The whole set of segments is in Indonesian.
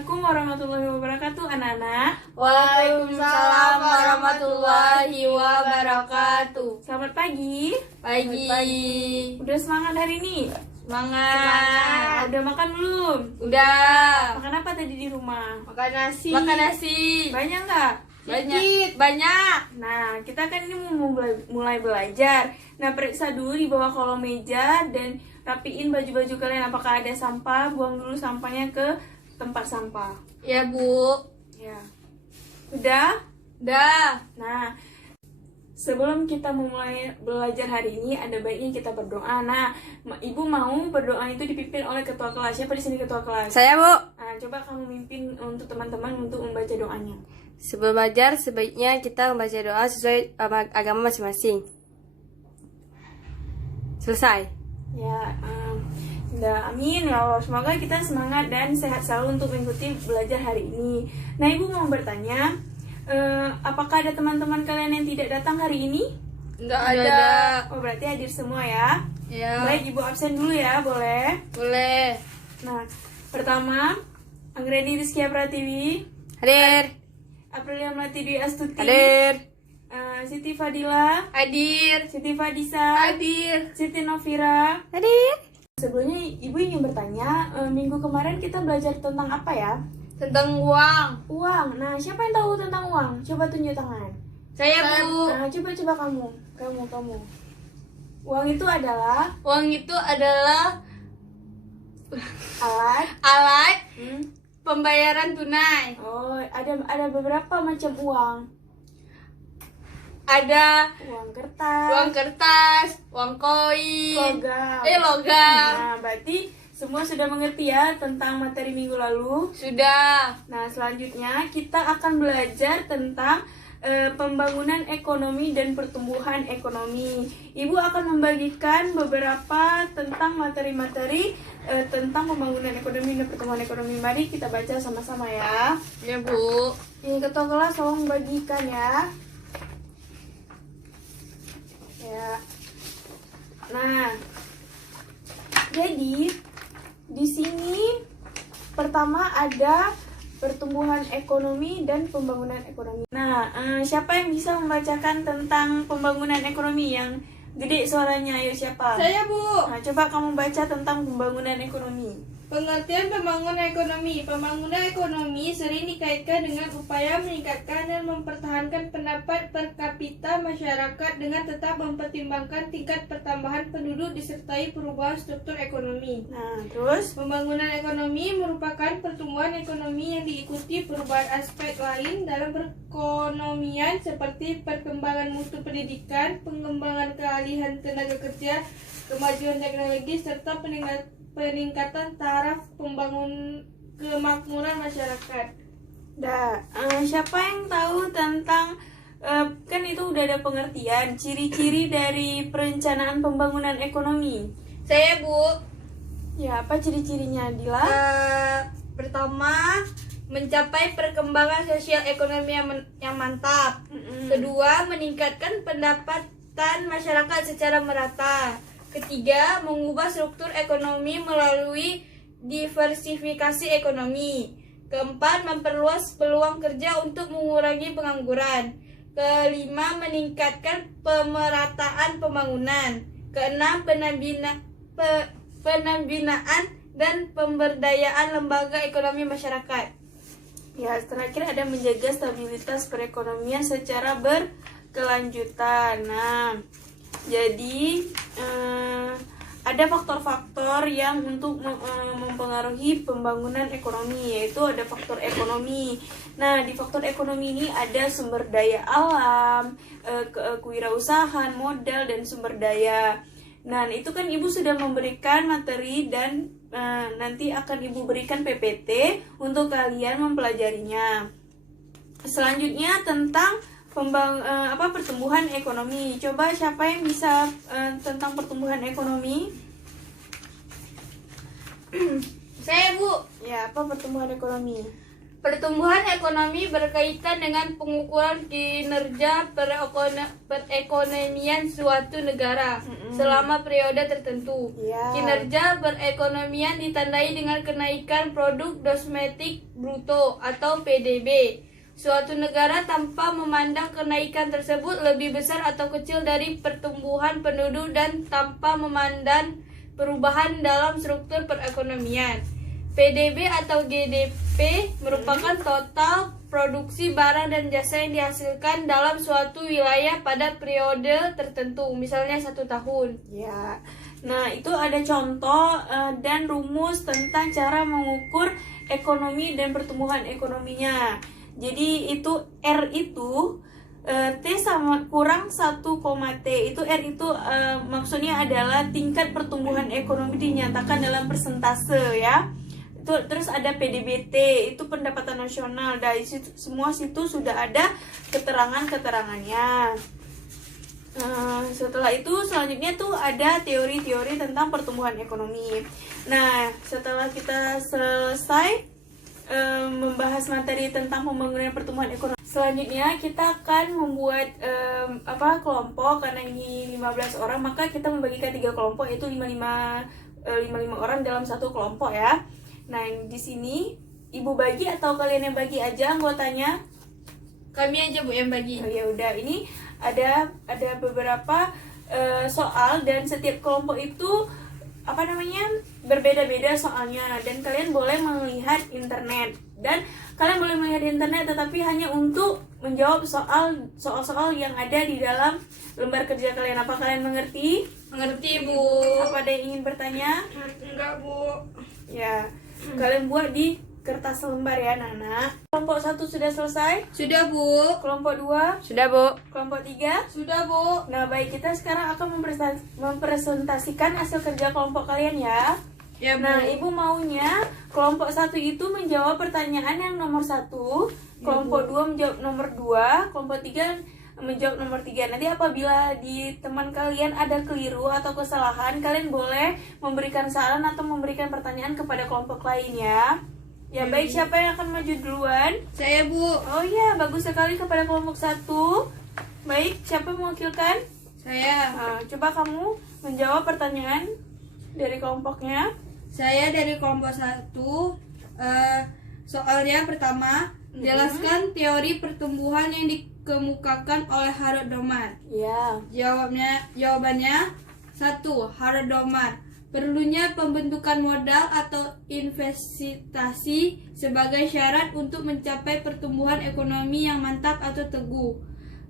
Assalamualaikum warahmatullahi wabarakatuh, anak-anak. Waalaikumsalam warahmatullahi wabarakatuh. Selamat pagi. Pagi. Udah semangat hari ini? Semangat. Udah makan belum? Udah. Makan apa tadi di rumah? Makan nasi. Makan nasi. Banyak nggak? Banyak. Nah, kita kan ini mau mulai belajar. Nah, periksa dulu di bawah kolong meja dan rapiin baju-baju kalian. Apakah ada sampah? Buang dulu sampahnya ke tempat sampah. Ya, Bu. Ya. Udah? Udah. Nah, sebelum kita memulai belajar hari ini, ada baiknya kita berdoa. Nah, Ibu mau berdoa itu dipimpin oleh ketua kelas. Siapa di sini ketua kelas? Saya, Bu. Nah, coba kamu mimpin untuk teman-teman untuk membaca doanya. Sebelum belajar, sebaiknya kita membaca doa sesuai agama masing-masing. Selesai. Ya, amin ya Allah. Semoga kita semangat dan sehat selalu untuk mengikuti belajar hari ini. Nah, Ibu mau bertanya, apakah ada teman-teman kalian yang tidak datang hari ini? Enggak ada. Oh, berarti hadir semua ya? Ya. Baik, Ibu absen dulu ya, boleh? Boleh. Nah, pertama, Anggreni Rizkia Pratiwi, Hadir. Aprilia Melati Dwi Astuti, Hadir. Siti Fadila, Hadir. Siti Fadisa, Hadir. Siti Novira. Hadir. Sebelumnya Ibu ingin bertanya, minggu kemarin kita belajar tentang apa ya? Tentang uang. Uang. Nah, siapa yang tahu tentang uang? Coba tunjuk tangan. Saya, Bu. Nah, coba kamu. Uang itu adalah Uang itu adalah alat. alat pembayaran tunai. Oh, ada beberapa macam uang. Ada Uang uang kertas, kertas, uang koin, logam. logam. Nah, berarti semua sudah mengerti ya tentang materi minggu lalu. Sudah. Nah, selanjutnya kita akan belajar tentang pembangunan ekonomi dan pertumbuhan ekonomi. Ibu akan membagikan beberapa tentang materi-materi tentang pembangunan ekonomi dan pertumbuhan ekonomi. Mari kita baca sama-sama ya. Ya, Bu. Ini ketua kelas tolong bagikan ya. Ya. Nah, jadi di sini pertama ada pertumbuhan ekonomi dan pembangunan ekonomi. Nah, siapa yang bisa membacakan tentang pembangunan ekonomi yang gede suaranya? Ayo, siapa? Saya, Bu. Nah, coba kamu baca tentang pembangunan ekonomi. Pengertian pembangunan ekonomi. Pembangunan ekonomi sering dikaitkan dengan upaya meningkatkan dan mempertahankan pendapat per kapita masyarakat dengan tetap mempertimbangkan tingkat pertambahan penduduk disertai perubahan struktur ekonomi. Nah, terus? Pembangunan ekonomi merupakan pertumbuhan ekonomi yang diikuti perubahan aspek lain dalam perekonomian seperti perkembangan mutu pendidikan, pengembangan keahlian tenaga kerja, kemajuan teknologi, serta peningkatan taraf kemakmuran masyarakat. Siapa yang tahu tentang kan itu udah ada pengertian ciri-ciri dari perencanaan pembangunan ekonomi? Saya, Bu. Ya, apa ciri-cirinya, Dila? Pertama, mencapai perkembangan sosial ekonomi yang mantap. Kedua, meningkatkan pendapatan masyarakat secara merata. Ketiga, mengubah struktur ekonomi melalui diversifikasi ekonomi. Keempat, memperluas peluang kerja untuk mengurangi pengangguran. Kelima, meningkatkan pemerataan pembangunan. Keenam, penembinaan dan pemberdayaan lembaga ekonomi masyarakat. Ya, terakhir ada menjaga stabilitas perekonomian secara berkelanjutan. Nah, jadi ada faktor-faktor yang untuk mempengaruhi pembangunan ekonomi, yaitu ada faktor ekonomi. Nah, di faktor ekonomi ini ada sumber daya alam, kewirausahaan, modal, dan sumber daya. Nah, itu kan Ibu sudah memberikan materi dan nanti akan Ibu berikan PPT untuk kalian mempelajarinya. Selanjutnya tentang pertumbuhan ekonomi. Coba siapa yang bisa tentang pertumbuhan ekonomi? Saya, Bu. Ya, apa pertumbuhan ekonomi? Pertumbuhan ekonomi berkaitan dengan pengukuran kinerja perekonomian suatu negara selama periode tertentu. Ya. Kinerja perekonomian ditandai dengan kenaikan produk domestik bruto atau PDB suatu negara tanpa memandang kenaikan tersebut lebih besar atau kecil dari pertumbuhan penduduk dan tanpa memandang perubahan dalam struktur perekonomian. PDB atau GDP merupakan total produksi barang dan jasa yang dihasilkan dalam suatu wilayah pada periode tertentu, misalnya 1 tahun. Ya. Nah, itu ada contoh dan rumus tentang cara mengukur ekonomi dan pertumbuhan ekonominya. Jadi itu R itu T sama kurang 1, T itu R itu maksudnya adalah tingkat pertumbuhan ekonomi dinyatakan dalam persentase ya. Itu terus ada PDBT itu pendapatan nasional. Dari situ, semua situ sudah ada keterangannya. Setelah itu selanjutnya tuh ada teori-teori tentang pertumbuhan ekonomi. Nah, setelah kita selesai membahas materi tentang pembangunan pertumbuhan ekonomi, selanjutnya kita akan membuat kelompok. Karena ini 15 orang, maka kita membagikan 3 kelompok, yaitu 55 orang dalam satu kelompok ya. Nah, di sini Ibu bagi atau kalian yang bagi aja anggotanya? Kami aja Bu yang bagi. Oh, ya udah, ini ada beberapa soal dan setiap kelompok itu berbeda-beda soalnya, dan kalian boleh melihat internet tetapi hanya untuk menjawab soal-soal yang ada di dalam lembar kerja kalian. Apa kalian mengerti? Mengerti Bu. Apa ada yang ingin bertanya? Enggak Bu. Ya, kalian buat di kertas lembar ya, Nana. Kelompok 1 sudah selesai? Sudah Bu. Kelompok 2? Sudah Bu. Kelompok 3? Sudah Bu. Nah, baik, kita sekarang akan mempresentasikan hasil kerja kelompok kalian ya. Ya Bu. Nah, Ibu maunya kelompok 1 itu menjawab pertanyaan yang nomor 1, kelompok 2 menjawab nomor 2, kelompok 3 menjawab nomor 3. Nanti apabila di teman kalian ada keliru atau kesalahan, kalian boleh memberikan saran atau memberikan pertanyaan kepada kelompok lain ya. Ya, baik, siapa yang akan maju duluan? Saya Bu. Oh iya, bagus sekali kepada kelompok 1. Baik, siapa mewakilkan? Saya. Coba kamu menjawab pertanyaan dari kelompoknya. Saya dari kelompok 1. Soalnya pertama, jelaskan teori pertumbuhan yang dikemukakan oleh Harold Domar. Ya. Jawabannya 1. Harold Domar. Perlunya pembentukan modal atau investasi sebagai syarat untuk mencapai pertumbuhan ekonomi yang mantap atau teguh.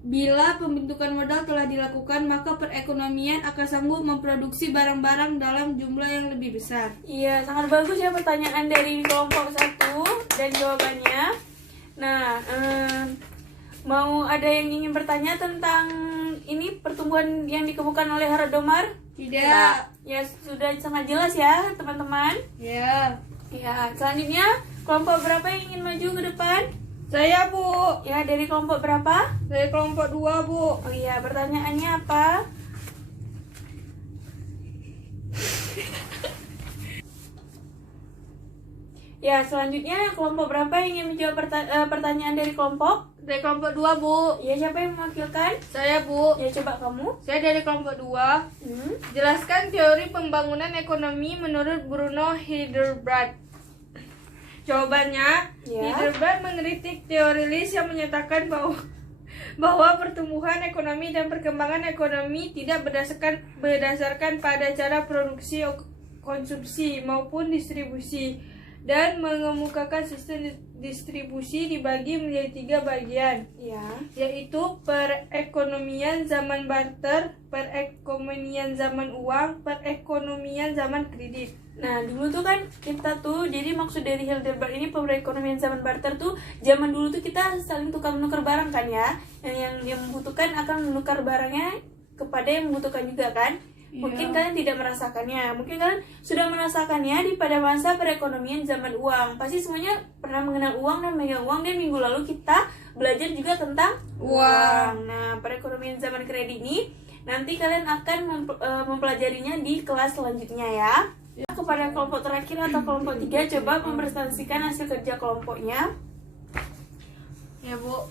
Bila pembentukan modal telah dilakukan, maka perekonomian akan sanggup memproduksi barang-barang dalam jumlah yang lebih besar. Iya, sangat bagus ya pertanyaan dari kelompok 1 dan jawabannya. Nah, mau ada yang ingin bertanya tentang ini pertumbuhan yang dikemukakan oleh Harold Domar? Tidak. Ya, sudah sangat jelas ya, teman-teman. Ya. Ya, selanjutnya kelompok berapa yang ingin maju ke depan? Saya Bu. Ya, dari kelompok berapa? Dari kelompok 2 Bu. Oh iya, pertanyaannya apa? Ya, selanjutnya kelompok berapa yang ingin menjawab pertanyaan dari kelompok? Dari kelompok 2 Bu. Ya, siapa yang mewakilkan? Saya Bu. Ya, coba kamu. Saya dari kelompok 2. Jelaskan teori pembangunan ekonomi menurut Bruno Hildebrand. Jawabannya, Ya. Hildebrand mengkritik teori List yang menyatakan bahwa pertumbuhan ekonomi dan perkembangan ekonomi tidak berdasarkan pada cara produksi, konsumsi maupun distribusi, dan mengemukakan sistem distribusi dibagi menjadi 3 bagian, Ya. yaitu perekonomian zaman barter, perekonomian zaman uang, perekonomian zaman kredit. Nah, dulu tuh kan kita tuh, jadi maksud dari Hildebrand ini perekonomian zaman barter tuh, zaman dulu tuh kita saling tukar menukar barang kan ya. Yang membutuhkan akan menukar barangnya kepada yang membutuhkan juga kan. Mungkin kalian tidak merasakannya, mungkin kalian sudah merasakannya pada masa perekonomian zaman uang. Pasti semuanya pernah mengenal uang dan megang uang, dan minggu lalu kita belajar juga tentang uang. Nah, perekonomian zaman kredit ini nanti kalian akan mempelajarinya di kelas selanjutnya ya. Kepada kelompok terakhir atau kelompok 3, coba mempresentasikan hasil kerja kelompoknya. Ya, Bu.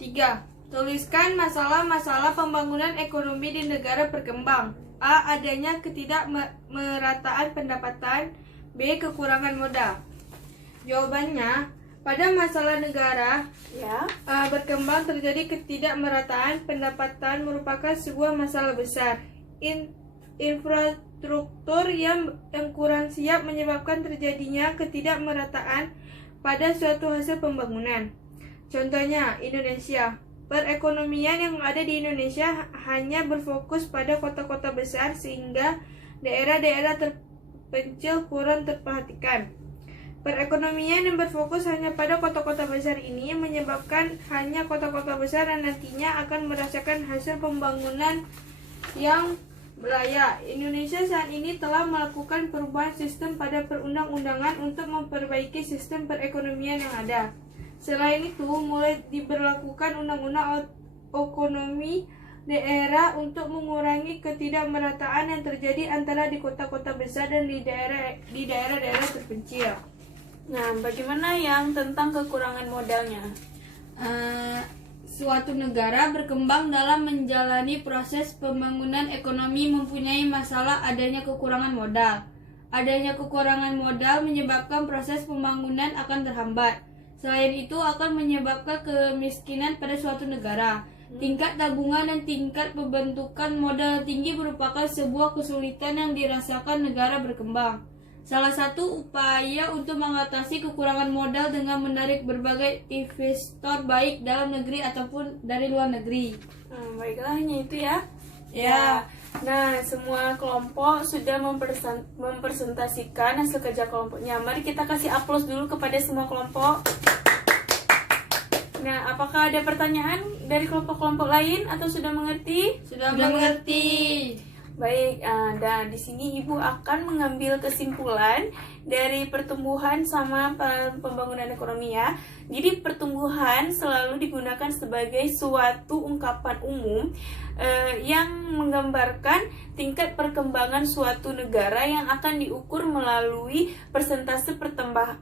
3. Tuliskan masalah-masalah pembangunan ekonomi di negara berkembang. A. Adanya ketidakmerataan pendapatan. B. Kekurangan modal. Jawabannya, pada masalah negara Ya. berkembang terjadi ketidakmerataan pendapatan merupakan sebuah masalah besar. Infrastruktur yang kurang siap menyebabkan terjadinya ketidakmerataan pada suatu hasil pembangunan. Contohnya, Indonesia. Perekonomian yang ada di Indonesia hanya berfokus pada kota-kota besar sehingga daerah-daerah terpencil kurang terperhatikan. Perekonomian yang berfokus hanya pada kota-kota besar ini menyebabkan hanya kota-kota besar yang nantinya akan merasakan hasil pembangunan yang layak. Indonesia saat ini telah melakukan perubahan sistem pada perundang-undangan untuk memperbaiki sistem perekonomian yang ada. Selain itu, mulai diberlakukan undang-undang otonomi daerah untuk mengurangi ketidakmerataan yang terjadi antara di kota-kota besar dan di daerah-daerah terpencil. Nah, bagaimana yang tentang kekurangan modalnya? Suatu negara berkembang dalam menjalani proses pembangunan ekonomi mempunyai masalah adanya kekurangan modal. Adanya kekurangan modal menyebabkan proses pembangunan akan terhambat. Selain itu akan menyebabkan kemiskinan pada suatu negara. Tingkat tabungan dan tingkat pembentukan modal tinggi merupakan sebuah kesulitan yang dirasakan negara berkembang. Salah satu upaya untuk mengatasi kekurangan modal dengan menarik berbagai investor baik dalam negeri ataupun dari luar negeri. Baiklah, hanya itu ya. Ya. Nah, semua kelompok sudah mempresentasikan hasil kerja kelompoknya. Mari kita kasih aplaus dulu kepada semua kelompok. Nah, apakah ada pertanyaan dari kelompok-kelompok lain atau sudah mengerti? Sudah mengerti. Baik, dan di sini Ibu akan mengambil kesimpulan dari pertumbuhan sama pembangunan ekonomi ya. Jadi pertumbuhan selalu digunakan sebagai suatu ungkapan umum yang menggambarkan tingkat perkembangan suatu negara yang akan diukur melalui persentase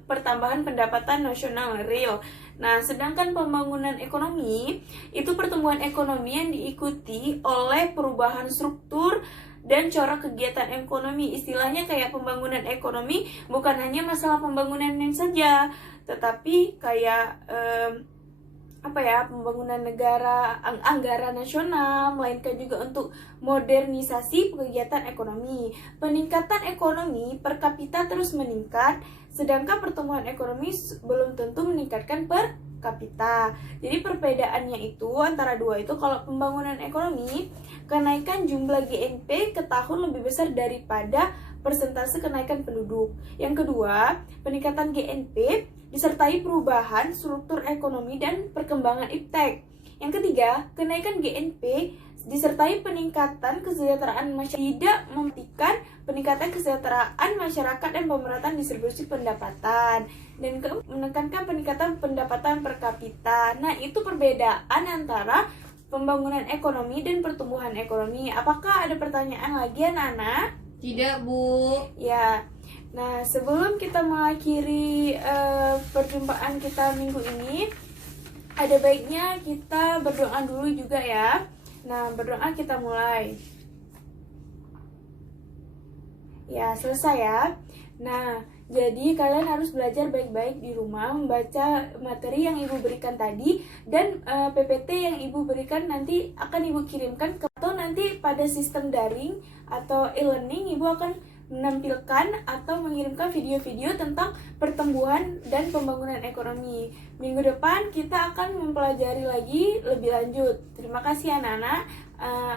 pertambahan pendapatan nasional real. Nah, sedangkan pembangunan ekonomi itu pertumbuhan ekonomi yang diikuti oleh perubahan struktur dan corak kegiatan ekonomi. Istilahnya kayak pembangunan ekonomi bukan hanya masalah pembangunan saja, tetapi kayak pembangunan negara, anggaran nasional, melainkan juga untuk modernisasi kegiatan ekonomi. Peningkatan ekonomi per kapita terus meningkat, sedangkan pertumbuhan ekonomi belum tentu meningkatkan per kapita. Jadi perbedaannya itu antara dua itu, kalau pembangunan ekonomi, kenaikan jumlah GNP ke tahun lebih besar daripada persentase kenaikan penduduk. Yang kedua, peningkatan GNP disertai perubahan struktur ekonomi dan perkembangan iptek. Yang ketiga, kenaikan GNP disertai peningkatan kesejahteraan masyarakat, tidak mematikan peningkatan kesejahteraan masyarakat dan pemerataan distribusi pendapatan, dan menekankan peningkatan pendapatan per kapita. Nah, itu perbedaan antara pembangunan ekonomi dan pertumbuhan ekonomi. Apakah ada pertanyaan lagi, anak-anak? Tidak, Bu. Ya. Nah, sebelum kita mengakhiri perjumpaan kita minggu ini, ada baiknya kita berdoa dulu juga ya. Nah, berdoa kita mulai. Ya, selesai ya. Nah, jadi kalian harus belajar baik-baik di rumah, membaca materi yang Ibu berikan tadi, dan PPT yang Ibu berikan nanti akan Ibu kirimkan atau nanti pada sistem daring atau e-learning Ibu akan menampilkan atau mengirimkan video-video tentang pertumbuhan dan pembangunan ekonomi. Minggu depan kita akan mempelajari lagi lebih lanjut. Terima kasih anak-anak.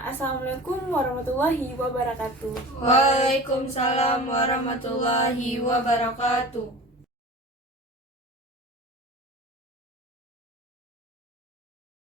Assalamualaikum warahmatullahi wabarakatuh. Waalaikumsalam warahmatullahi wabarakatuh.